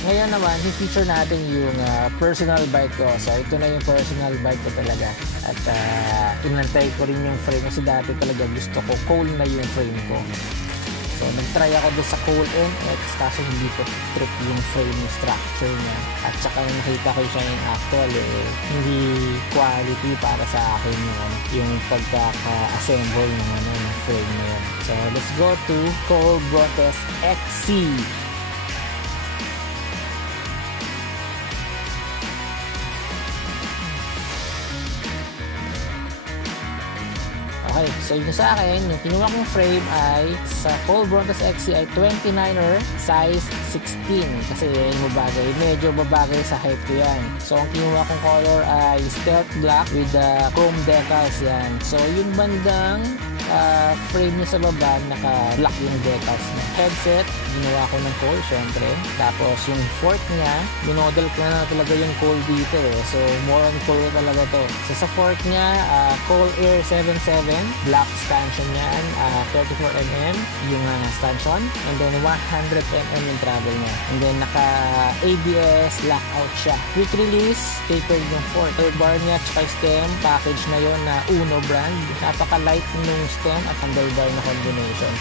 Ngayon naman, i-feature natin yung personal bike ko. So, ito na yung personal bike ko talaga. At inantay ko rin yung frame kasi dati talaga gusto ko cold na yung frame ko. So, nag-try ako doon sa Cole NX kaso hindi ko trip yung frame structure niya. At saka nakita ko siya yung actual hindi quality para sa akin yung pagkaka-assemble ng frame na yun. So, let's go to Cole Brontes XC. Okay, so yung sa akin, yung kinuha kong frame ay sa Cole Brontes XC ay 29er size 16 kasi mabagay, medyo babagay sa height ko yan. So ang kinuha kong color ay stealth black with chrome decals yan. So yung bandang frame niya sa baba, naka-black yung decals niya. Headset, ginawa ko ng Cole syempre. Tapos yung fork niya, binodel ko na talaga yung Cole dito So more on Cole talaga to. So sa fork niya, Cole Air 77, black stanchion yan, 34mm yung stanchion, and then 100mm yung travel niya. And then naka-ABS lockout siya. Quick release, tapered yung fork. Third bar niya, tsaka stem, package na yon na Uno brand. Napaka-light nung stem at handlebar na combination.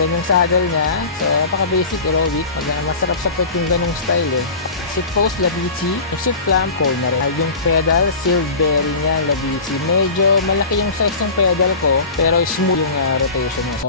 Then yung saddle niya, so napaka-basic aerobic. Masarap sa pwet yung ganung style Seat post, Labici. Yung seat clamp, Cole na rin. Yung pedal, sealed bearing niya, Labici. Medyo malaki yung size ng pedal ko, pero smooth yung rotation niya. So,